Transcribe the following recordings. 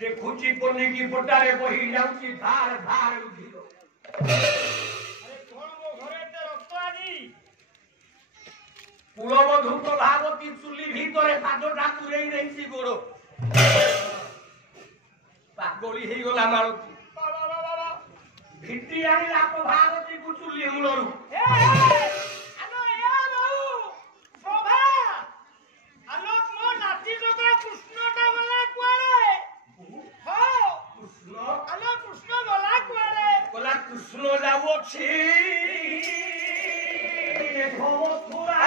देखुची पन्नी की पटारे बही जाउची धार धार उठिलो अरे कोन मो घरे ते रक्त आजी कुलबधू प्रभावती चुली भीतरे पादटा तुरेई रहिसी गोड़ पागली हेई गला मारुती बाबा बाबा भिटी आइला प्रभावती को चुली मुलरू आलो या बाबू शोभा आलो मो नाती जोगा कृष्णटा वाला कुआरे हो कृष्ण आलो कृष्ण वाला कुआरे बोला कृष्ण जावो छी देखो थोड़ा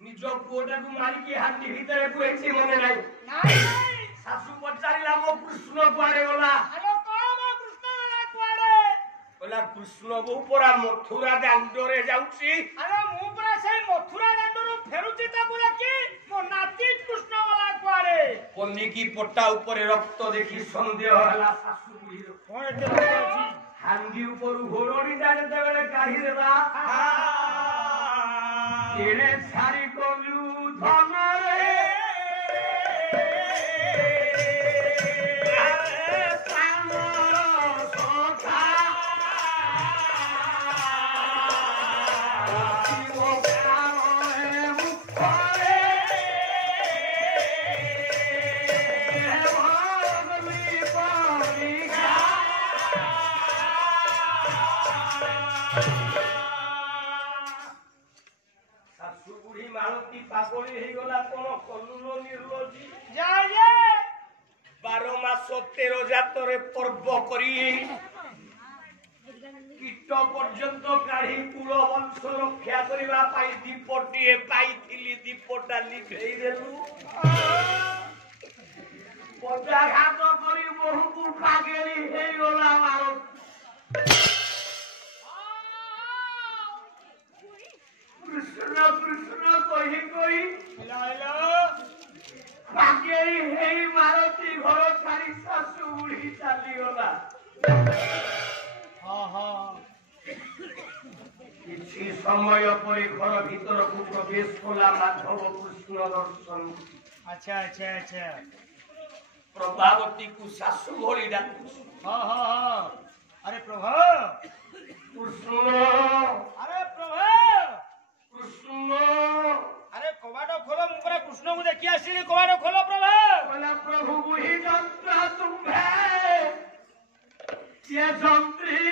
निज पुओटा को मारी के हाथी भीतर पुएछि मने नाही नाही सासु पचारिला मो कृष्ण कुआडे गला आलो कोन मो कृष्ण वाला कुआरे बोला कृष्ण बो परा मथुरा दांडरे जाउछि अरे मु परा से मथुरा दांडरो फेरुची ताकू देखि मो नाती कृष्ण वाला कुआरे पन्नी की पट्टा ऊपर रक्त देखि संदेह हला सासु बुढीर कोन एते रक्त अछि हांडी ऊपर घोरडी जाने देबे काढी देला एने छारी कोलू धनरे पागली हे गला कोन कलुलो निर्लोजी जय जय 12 मास 13 जातरे पर्व करी कीट पर्यंत काढी कुल वंश रक्षा करबा पाई दीपटिए पाइथिली दीपटा लिखेई देलु पजाघात करी बहु पागली हे गला मारो कृष्ण कृष्ण कही कही हेलो पागली हे मारती घर छाड़ी सासु बुढ़ी चली गला हां हां किसी समय पर घर भीतर को प्रवेश कला माधव कृष्ण दर्शन अच्छा अच्छा अच्छा प्रभावती को सासु भोली डाकू हां हां हां अरे प्रभु कृष्ण अरे प्रभु कृष्ण अरे कबाटो खोलो मु पूरा कृष्ण को देखि आसीली कबाटो खोलो प्रभु बोला प्रभु बुढ़ी जंत्र तुम्हे ये जंत्री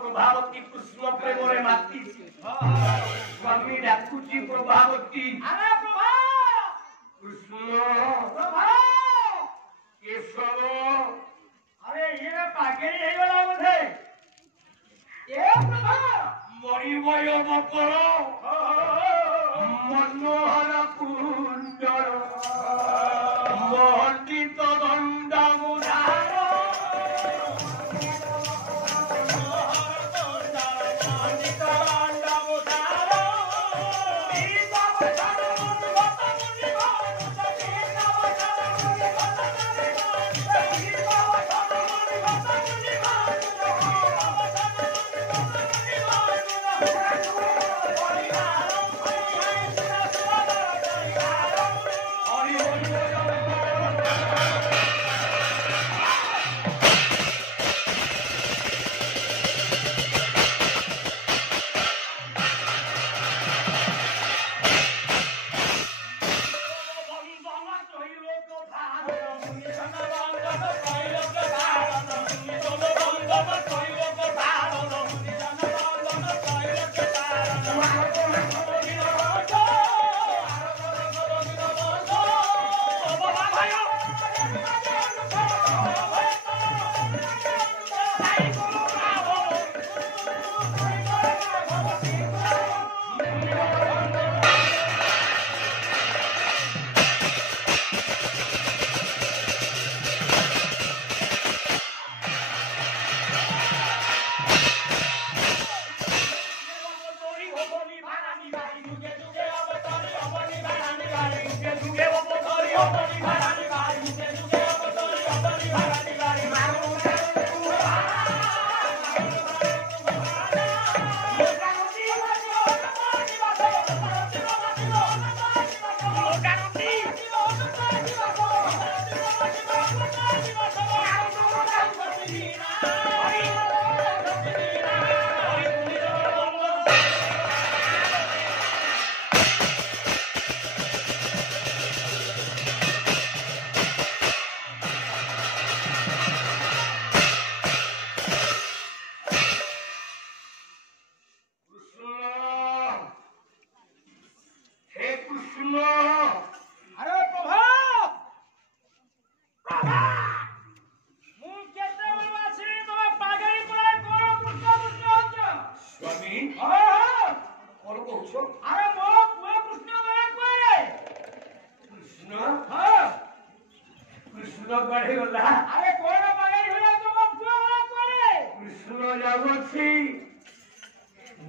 प्रभावती कृष्ण प्रेम माती स्वामी डाकुची प्रभावती अरे प्रभु कृष्ण प्रभु केशव अरे ये पागेली हे वाला बोधे ए प्रभु मणिमय मकर मनोहर कुंडल मंडित दंडामुधार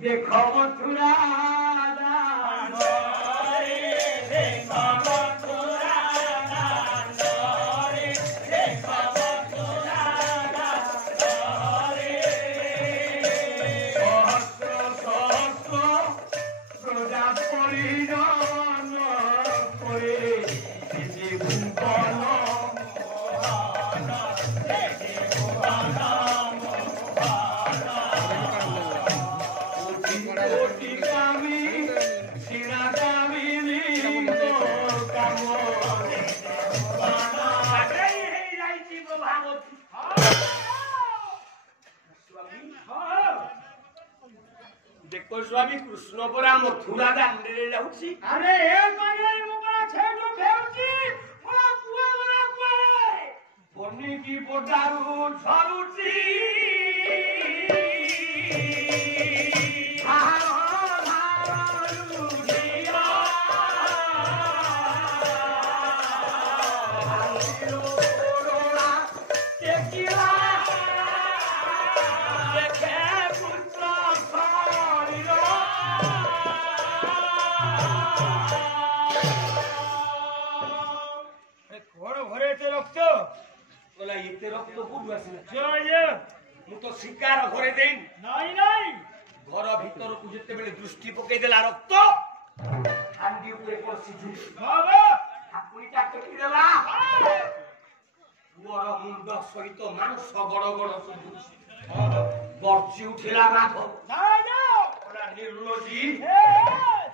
देखो मथुरा देखो स्वामी कृष्ण परा मथुरा दांडे जाउची अरे ए मागे मोरा छेडो फेउची मो पुआ वाला कोरे बनी की बोडारू छरुची तो शिकार घरे देन नहीं नहीं घर भीतर को जते बेले दृष्टि पके देला रक्त हांडी ऊपर पसी झुक बाबा हापुईटा टेकी देला पुअर मुंड सहित मांस बड़ बड़ बर्ची उठिला माथ दादा ओला निर्लोजी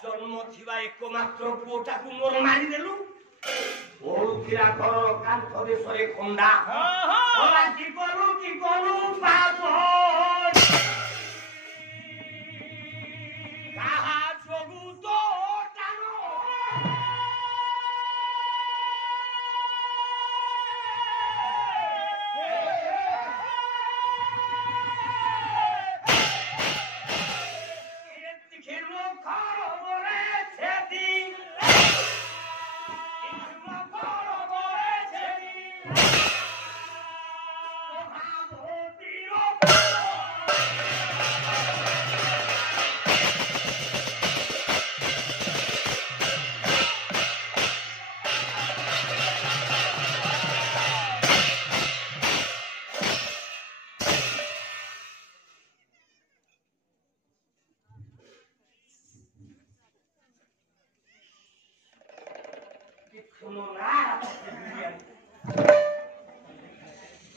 जन्म थिबा एकमात्र पुओटा को मोर मारी देलु ओलुकिरा घर कांथ देशरे खंडा ओला की करू पाप काहा जोगु तो टानो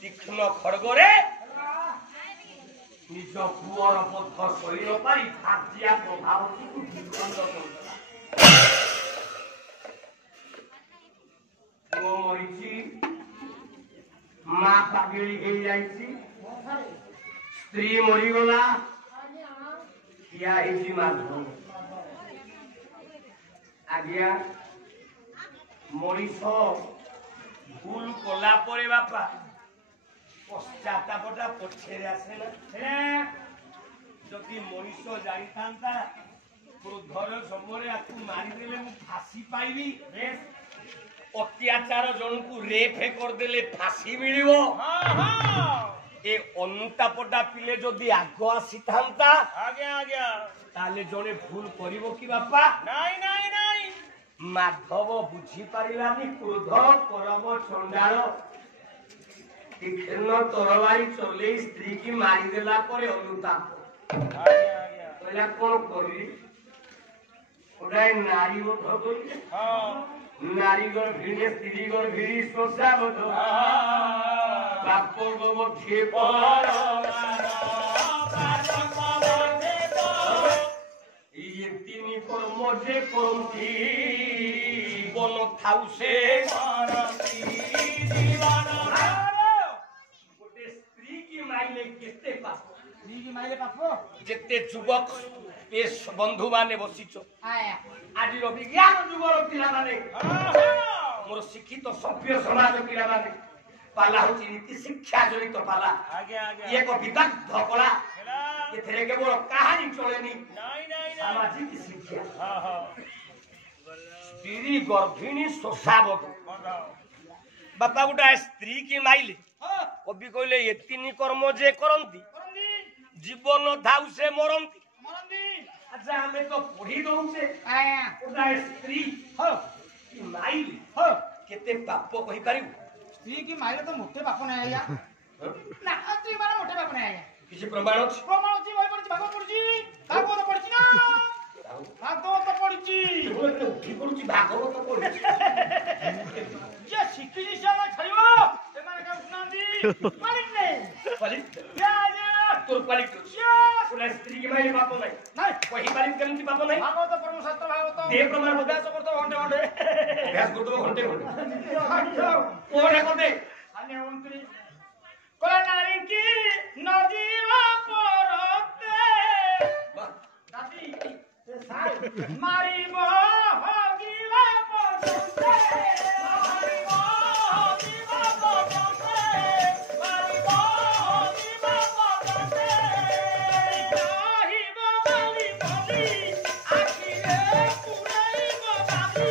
तीक्ष्ण खड़गरे निज पुअर पथ शरीर पाई खाद्या प्रभाव पुओ मरी ମା ପାଗଳି ହେଇଯାଇଛି, ସ୍ତ୍ରୀ ମରିଗଲା, ଠିଆ ହେଇଛି ମାଧବ। ଆଜ୍ଞା ମଣିଷ ଭୁଲ କଲା ପରେ ବାପା ପଶ୍ଚାତାପଟା ପଛରେ ଆସେ ନା। ଯଦି ମଣିଷ ଜାଣିଥାନ୍ତା କ୍ରୋଧର ସମୟରେ ଆକୁ ମାରିଦେଲେ ମୁଁ ଫାଶୀ ପାଇବି, ଅତ୍ୟାଚାର ଜଣକୁ ରେଫ କରିଦେଲେ ଫାଶୀ ମିଳିବ, ଏ ଅନୁତାପଟା ପିଲେ ଯଦି ଆଗ ଆସିଥାନ୍ତା ତାହେଲେ ଜଣେ ଭୁଲ କରିବ କି ବାପା? ନାଇଁ। ମାଧବ ବୁଝିପାରିଲାନି କ୍ରୋଧ କରବ ଚଣ୍ଡାଳ ତୀକ୍ଷ୍ଣ ତରବାରୀ ଚଲେଇ ସ୍ତ୍ରୀ କି ମାରିଦେଲା ପରେ ଅନୁତାପ କହିଲା କଣ କରିବି, ଗୋଟାଏ ନାରୀ ବୋଧ କରି ନାରୀ ଗର୍ଭିଣୀ ସ୍ତ୍ରୀ ଗର୍ଭିଣୀ ଶୋଷା ବୋଧ ବାପ ମଧ୍ୟେ ଇଏ ତିନି କର୍ମ ଯେ କରନ୍ତି ବନ ଥାଉ ସେ ଗୋଟେ ସ୍ତ୍ରୀ କି ମାଇଲେ କେତେ ପାପ, ଯେତେ ଯୁବକ ବନ୍ଧୁ ମାନେ ବସିଛ ଆଜିର ବିଜ୍ଞାନ ଯୁଗର ପିଲାମାନେ, ମୋର ଶିକ୍ଷିତ ସଭ୍ୟ ସମାଜ ପିଲାମାନେ, ପାଲା ହଉଛି ନୀତି ଶିକ୍ଷା ଜଡ଼ିତ ପାଲା, ଏକ ବିଦଗ୍ଧ କଳା, ଏଥିରେ କେବଳ କାହାଣୀ ଚଳେନି, ସାମାଜିକ ଶିକ୍ଷା। ସ୍ତ୍ରୀ ଗର୍ଭିଣୀ ଶୋଷାବଧ ବାପା ଗୋଟାଏ ସ୍ତ୍ରୀ କି ମାଇଲେ କବି କହିଲେ ଏ ତିନି କର୍ମ ଯେ କରନ୍ତି ଜୀବନ ଥାଉ ସେ ମରନ୍ତି। ଆଚ୍ଛା ଆମେ ତ ପଢି ଦଉଛେ ଗୋଟାଏ ସ୍ତ୍ରୀ କି ମାଇଲେ କେତେ ପାପ କହିପାରିବୁ? ସ୍ତ୍ରୀ କି ମାଇଲେ ତ ମୋଟେ ପାପ ନାହିଁ ଆଜ୍ଞା, ନା ସ୍ତ୍ରୀ ମାନେ ମୋଟେ ପାପ ନାହିଁ ଆଜ୍ଞା। କିଛି ପ୍ରମାଣ ଅଛି? ପ୍ରମାଣ ଅଛି, ବହି ପଢିଛି, ଭାଗବତ ପଢିଛି, ଭାଗବତ ପଢିଛି ନା, ଭାଗବତ ପଢିଛି, ଉଠି ପଡୁଛି, ଭାଗବତ ପଢିଛି। ଯିଏ ଶିଖିଛି ସେ ଛାଡିବ, ସେମାନେ କାହାକୁ ଶୁଣାନ୍ତି তোর কোয়ালিটি ওলা স্ত্রী কি মাইলে পাপ নাই নাই কহি পারি কেমতি পাপ নাই ভাগবত পরম শাস্ত্র ভাগবত দে প্রমাণ অভ্যাস করতে ঘন্টে ঘন্টে অভ্যাস করতে ঘন্টে ঘন্টে কোনে কোনে আনে মন্ত্রী কোলা নারী কি নদীবা পরতে দাদি সাই মারিব হগিবা পরতে মারিব হগিবা পরতে মারিব হগিবা পরতে কাহিব বলি বলি আখিরে পুরাইব বালি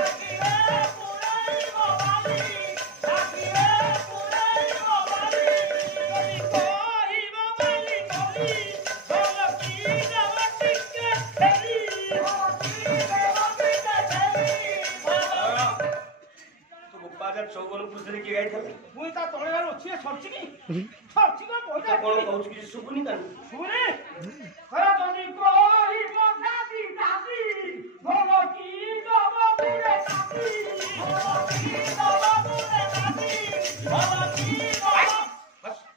আখিরে পুরাইব বালি আখিরে পুরাইব বালি বলি কহিব বলি বলি বলকি দেবটিকে হেলি বলকি দেবটিকে হেলি তো বাজার 54 পুরুষরে কি গাইছিল মুই তা তলের ଅଛି সরছি কি সরছি কো বইটা কোন কହୁଛି କିଛି ଶୁଭୁନି ତାଙ୍କୁ শুনে খরা যদি কহিব দাদি দাদি বলকি দেবটিকে দাদি বলকি দেবটিকে দাদি বলকি